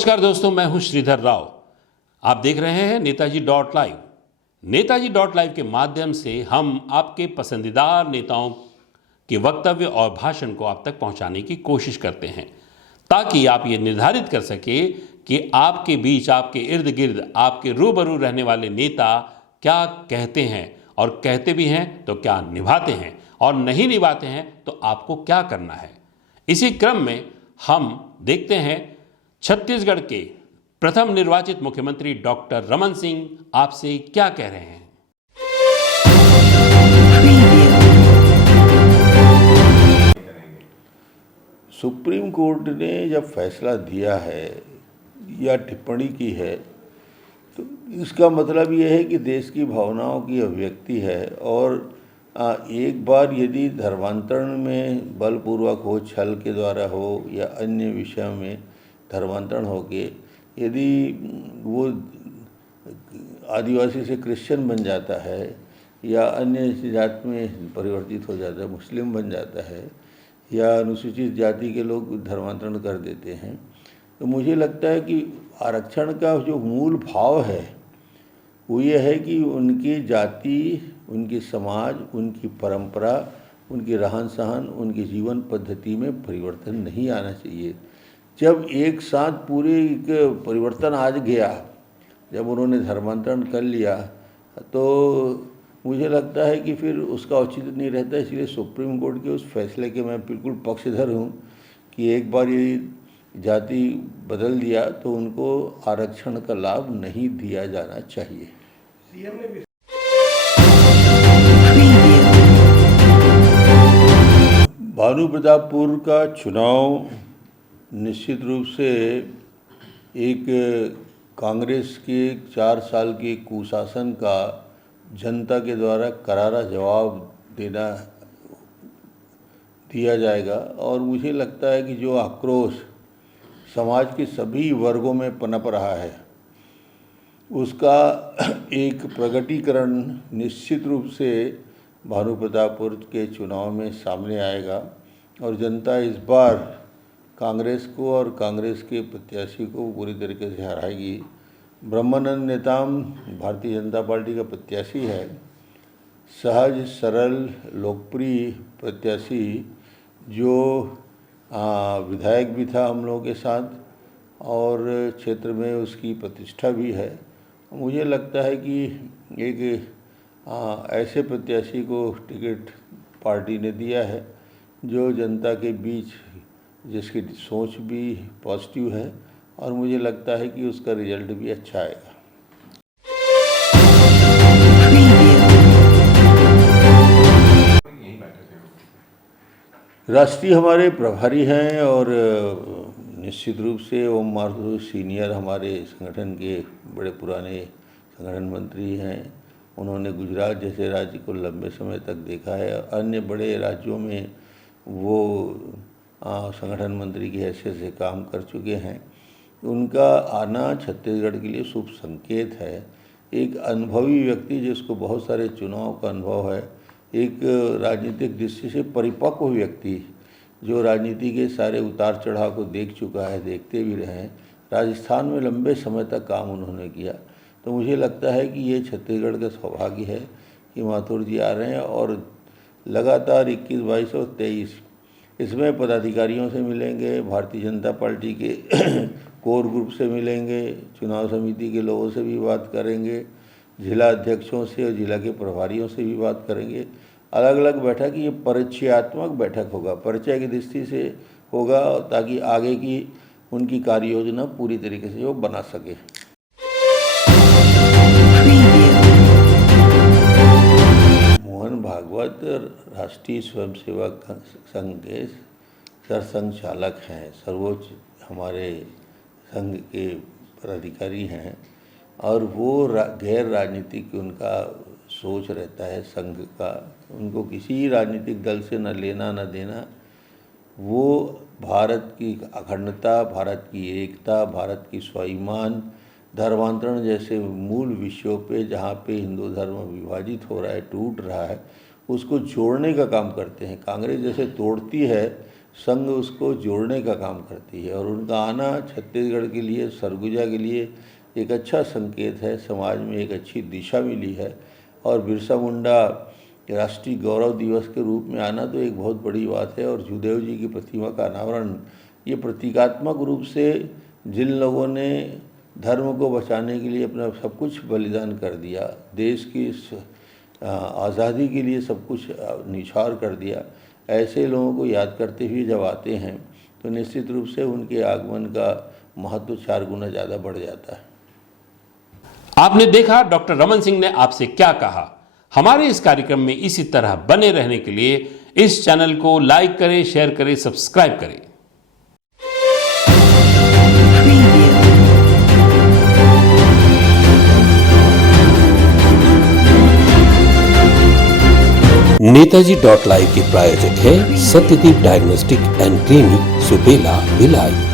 नमस्कार दोस्तों, मैं हूं श्रीधर राव। आप देख रहे हैं Netaji dot live. Netaji dot live के माध्यम से हम आपके पसंदीदा नेताओं के वक्तव्य और भाषण को आप तक पहुंचाने की कोशिश करते हैं, ताकि आप ये निर्धारित कर सके कि आपके बीच, आपके इर्द गिर्द, आपके रूबरू रहने वाले नेता क्या कहते हैं, और कहते भी हैं तो क्या निभाते हैं, और नहीं निभाते हैं तो आपको क्या करना है। इसी क्रम में हम देखते हैं छत्तीसगढ़ के प्रथम निर्वाचित मुख्यमंत्री डॉक्टर रमन सिंह आपसे क्या कह रहे हैं। सुप्रीम कोर्ट ने जब फैसला दिया है या टिप्पणी की है तो इसका मतलब ये है कि देश की भावनाओं की अभिव्यक्ति है। और एक बार यदि धर्मांतरण में बलपूर्वक हो, छल के द्वारा हो या अन्य विषयों में धर्मांतरण हो के यदि वो आदिवासी से क्रिश्चियन बन जाता है या अन्य जात में परिवर्तित हो जाता है, मुस्लिम बन जाता है, या अनुसूचित जाति के लोग धर्मांतरण कर देते हैं, तो मुझे लगता है कि आरक्षण का जो मूल भाव है वो ये है कि उनकी जाति, उनकी समाज, उनकी परंपरा, उनकी रहन सहन, उनकी जीवन पद्धति में परिवर्तन नहीं आना चाहिए। जब एक साथ पूरे परिवर्तन आ गया, जब उन्होंने धर्मांतरण कर लिया, तो मुझे लगता है कि फिर उसका औचित्य नहीं रहता। इसलिए सुप्रीम कोर्ट के उस फैसले के मैं बिल्कुल पक्षधर हूँ कि एक बार ये जाति बदल दिया तो उनको आरक्षण का लाभ नहीं दिया जाना चाहिए। भानु प्रतापपुर का चुनाव निश्चित रूप से एक कांग्रेस के 4 साल के कुशासन का जनता के द्वारा करारा जवाब दिया जाएगा। और मुझे लगता है कि जो आक्रोश समाज के सभी वर्गों में पनप रहा है उसका एक प्रकटीकरण निश्चित रूप से भानु प्रतापपुर के चुनाव में सामने आएगा। और जनता इस बार कांग्रेस को और कांग्रेस के प्रत्याशी को पूरी तरीके से हराएगी। ब्रह्मानंद नेताम भारतीय जनता पार्टी का प्रत्याशी है, सहज, सरल, लोकप्रिय प्रत्याशी जो विधायक भी था हम लोगों के साथ और क्षेत्र में उसकी प्रतिष्ठा भी है। मुझे लगता है कि एक ऐसे प्रत्याशी को टिकट पार्टी ने दिया है जो जनता के बीच, जिसकी सोच भी पॉजिटिव है, और मुझे लगता है कि उसका रिजल्ट भी अच्छा आएगा। राष्ट्रीय हमारे प्रभारी हैं और निश्चित रूप से ओम माथुर सीनियर हमारे संगठन के बड़े पुराने संगठन मंत्री हैं। उन्होंने गुजरात जैसे राज्य को लंबे समय तक देखा है, अन्य बड़े राज्यों में वो संगठन मंत्री की हैसियत से काम कर चुके हैं। उनका आना छत्तीसगढ़ के लिए शुभ संकेत है। एक अनुभवी व्यक्ति जिसको बहुत सारे चुनाव का अनुभव है, एक राजनीतिक दृष्टि से परिपक्व व्यक्ति जो राजनीति के सारे उतार चढ़ाव को देख चुका है, देखते भी रहे हैं। राजस्थान में लंबे समय तक काम उन्होंने किया, तो मुझे लगता है कि ये छत्तीसगढ़ का सौभाग्य है कि माथुर जी आ रहे हैं। और लगातार 21, 22 और 23 इसमें पदाधिकारियों से मिलेंगे, भारतीय जनता पार्टी के कोर ग्रुप से मिलेंगे, चुनाव समिति के लोगों से भी बात करेंगे, जिला अध्यक्षों से और जिला के प्रभारियों से भी बात करेंगे। अलग अलग बैठक, ये परिचयात्मक बैठक होगा, परिचय की दृष्टि से होगा, ताकि आगे की उनकी कार्य योजना पूरी तरीके से वो बना सके। मोहन भागवत राष्ट्रीय स्वयंसेवक संघ के सरसंघ चालक हैं, सर्वोच्च हमारे संघ के पदाधिकारी हैं, और वो गैर राजनीतिक उनका सोच रहता है संघ का। उनको किसी राजनीतिक दल से न लेना न देना। वो भारत की अखंडता, भारत की एकता, भारत की स्वाभिमान, धर्मांतरण जैसे मूल विषयों पे, जहाँ पे हिंदू धर्म विभाजित हो रहा है, टूट रहा है, उसको जोड़ने का काम करते हैं। कांग्रेस जैसे तोड़ती है संघ उसको जोड़ने का काम करती है। और उनका आना छत्तीसगढ़ के लिए, सरगुजा के लिए एक अच्छा संकेत है, समाज में एक अच्छी दिशा मिली है। और बिरसा मुंडा राष्ट्रीय गौरव दिवस के रूप में आना तो एक बहुत बड़ी बात है। और जूदेव जी की प्रतिमा का अनावरण ये प्रतीकात्मक रूप से जिन लोगों ने धर्म को बचाने के लिए अपना सब कुछ बलिदान कर दिया, देश की आज़ादी के लिए सब कुछ निछावर कर दिया, ऐसे लोगों को याद करते हुए जब आते हैं तो निश्चित रूप से उनके आगमन का महत्व 4 गुना ज़्यादा बढ़ जाता है। आपने देखा डॉक्टर रमन सिंह ने आपसे क्या कहा। हमारे इस कार्यक्रम में इसी तरह बने रहने के लिए इस चैनल को लाइक करें, शेयर करें, सब्सक्राइब करें। नेताजी .live के प्रायोजक है Satyadeep diagnostic and clinic, Supela, Bhilai.